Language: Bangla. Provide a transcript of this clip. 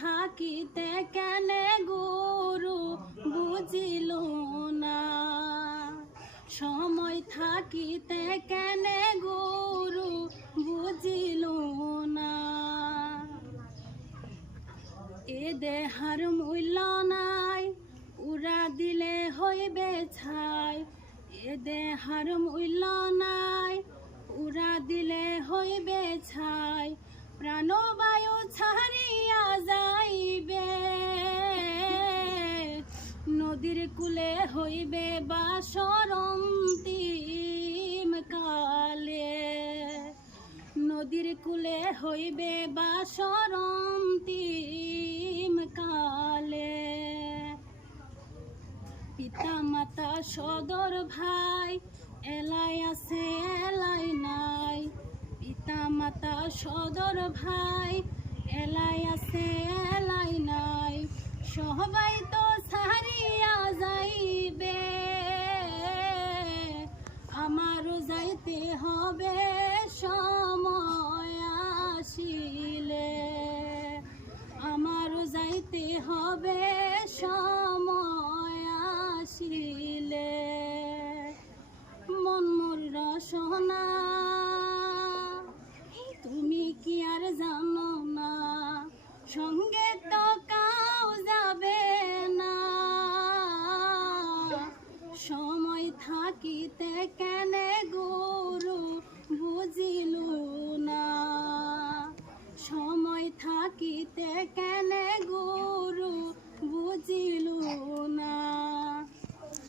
থাকিতে কেনে গুরু বুঝিল না, সময় থাকিতে কেনে গুরু বুঝিল না। এ দেহার মূল্য নাই, উড়া দিলে হইবে ছাই। এ দেহার মূল্য নাই, উড়া দিলে হইবে ছাই। প্রাণবায়ু ছাড়িয়া যাইবে, নদীর কূলে হইবে বাসর অন্তিম কালে। নদীর কূলে হইবে বাসর অন্তিম কালে। পিতা মাতা সদর ভাই, এলাই আছে এলাই নাই। পিতা মাতা সদর ভাই, এলাই আছে এলাই নাই। সবাই তো ছাড়িয়া যাইবে, আমারও যাইতে হবে সময় আসিলে। আমারও যাইতে হবে সময় আসিলে। মন মোর রসনা তুমি কি আর জানো না, সঙ্গে তো কাউ যাবে না। সময় থাকিতে কেনে গুরু বুঝিল না, সময় থাকিতে কেনে গুরু বুঝিল না।